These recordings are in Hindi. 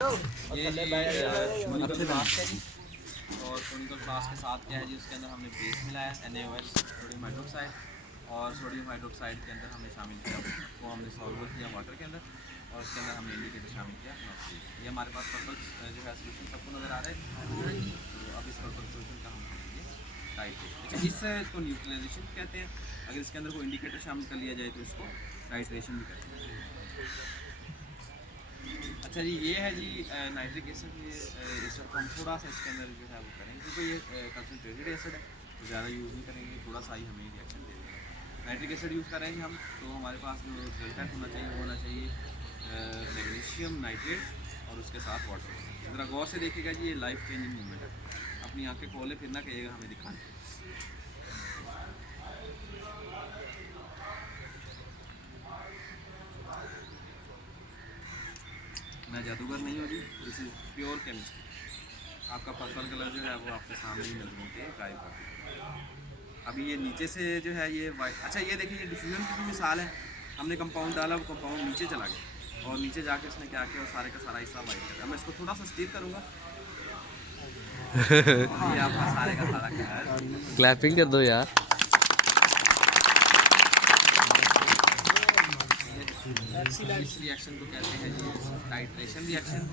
ये जी फ्लास्क है जी। और टोनिकल फ्लास्क के साथ क्या है जी, उसके अंदर हमने बेस मिलाया NaOH सोडियम हाइड्रोक्साइड, और सोडियम हाइड्रोक्साइड के अंदर हमने शामिल किया वो हमने सॉल्वर किया वाटर के अंदर, और उसके अंदर हमने इंडिकेटर शामिल किया नॉक्सी। ये हमारे पास पर्पल जो है सोल्यूशन सबको नज़र आ रहा है। तो अब इस पर्पल सोल्यूशन का हम करेंगे टाइट्रेट। अच्छा, इससे इसको न्यूट्रलाइजेशन कहते हैं। अगर इसके अंदर कोई इंडिकेटर शामिल कर लिया जाए तो इसको टाइट्रेशन भी कहते हैं। अच्छा जी, ये है जी नाइट्रिक एसिड। ये एसिड को हम थोड़ा सा इसके अंदर जो है वो करेंगे, क्योंकि ये कंसनट्रेटेड एसिड है तो ज़्यादा यूज़ नहीं करेंगे, थोड़ा सा ही हमें रिएक्शन दे देगा। नाइट्रिक एसिड यूज़ करेंगे हम, तो हमारे पास जो रिजल्टेंट होना चाहिए वो होना चाहिए मैग्नीशियम नाइट्रेट और उसके साथ वाटर। ज़रा गौर से देखिएगा जी, ये लाइफ चेंजिंग मूवमेंट है। अपनी आँखें खोले फिर ना कहिएगा हमें दिखाएं। मैं जादूगर नहीं हूँ जी, दिस इज़ प्योर केमिस्ट्री। आपका पर्पल कलर जो है वो आपके सामने ही नजरों के गायब कर दिया। अभी ये नीचे से जो है ये वाइट। अच्छा, ये देखिए, ये डिफ्यूजन की भी मिसाल है। हमने कंपाउंड डाला, वो कंपाउंड नीचे चला गया, और नीचे जाके उसने क्या किया, और सारे का सारा हिस्सा वाइट कर दिया। मैं इसको थोड़ा सा स्टीप करूँगा। ये आपका सारे का सारा कलर। क्लैपिंग कर दो यार। इस रिएक्शन को कहते हैं जी टाइट्रेशन रिएक्शन,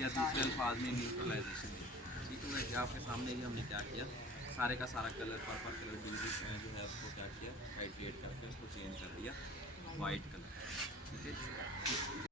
या दूसरे अल्फाज में न्यूट्रलाइजेशन। ठीक है, मैं आपके सामने ही हमने क्या किया, सारे का सारा कलर पर्पल कलर जो है उसको क्या किया, टाइट्रेट करके उसको चेंज कर दिया वाइट कलर। ठीक है।